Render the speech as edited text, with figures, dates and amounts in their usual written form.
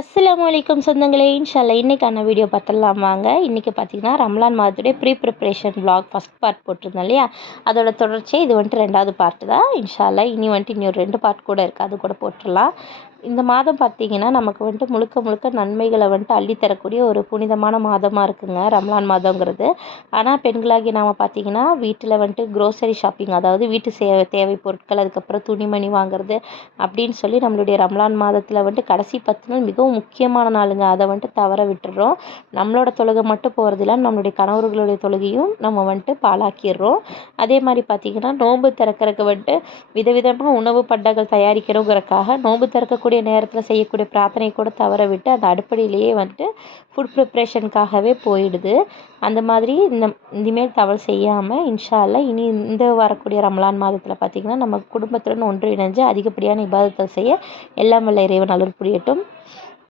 அஸ்ஸலாமு அலைக்கும் சொந்தங்களே, இன்ஷால்லா இன்றைக்கான வீடியோ பார்த்துடலாம் வாங்க. இன்றைக்கி பார்த்தீங்கன்னா ரம்லான் மாதத்துடைய ப்ரிப்ரேஷன் vlog ஃபஸ்ட் பார்ட் போட்டிருந்தேன் இல்லையா, அதோட தொடர்ச்சியாக இது வந்துட்டு 2வது பார்ட்டு தான். இன்ஷால்லா இனி வந்துட்டு இன்னொரு 2 பார்ட் கூட இருக்குது, அது கூட போட்டுடலாம். இந்த மாதம் பார்த்திங்கன்னா நமக்கு வந்துட்டு முழுக்க முழுக்க நன்மைகளை வந்துட்டு அள்ளித்தரக்கூடிய ஒரு புனிதமான மாதமாக இருக்குங்க ரம்லான் மாதங்கிறது. ஆனால் பெண்களாகி நாம் பார்த்திங்கன்னா வீட்டில் வந்துட்டு க்ரோசரி ஷாப்பிங், அதாவது வீட்டு தேவை பொருட்கள், அதுக்கப்புறம் துணிமணி வாங்குறது அப்படின்னு சொல்லி நம்மளுடைய ரம்லான் மாதத்தில் வந்துட்டு கடைசி 10 நாள் மிகவும் முக்கியமான நாளுங்க. அதை வந்துட்டு தவற விட்டுடுறோம். நம்மளோட தொழுகை மட்டும் போகிறதில்ல, நம்மளுடைய கணவர்களுடைய தொழுகையும் நம்ம வந்துட்டு பாழாக்கிடுறோம். அதே மாதிரி பார்த்திங்கன்னா நோன்பு திறக்கிறதுக்கு வந்துட்டு விதவிதமாக உணவு பண்டங்கள் தயாரிக்கணுங்கிறக்காக நோன்பு திறக்கக்கூடிய நேரத்தில் செய்யக்கூடிய பிரார்த்தனை கூட தவற விட்டு அந்த அடுப்படியிலேயே வந்துட்டு ஃபுட் ப்ரிப்ரேஷனுக்காகவே போயிடுது. அந்த மாதிரி இனிமேல் தவறு செய்யாமல் இன்ஷா அல்லாஹ் இனி இந்த வரக்கூடிய ரமலான் மாதத்தில் பார்த்திங்கன்னா நம்ம குடும்பத்துடன் ஒன்றிணைஞ்சு அதிகப்படியான இபாதத்தை செய்ய எல்லாம் வல்ல இறைவன் அருள் புரியட்டும்.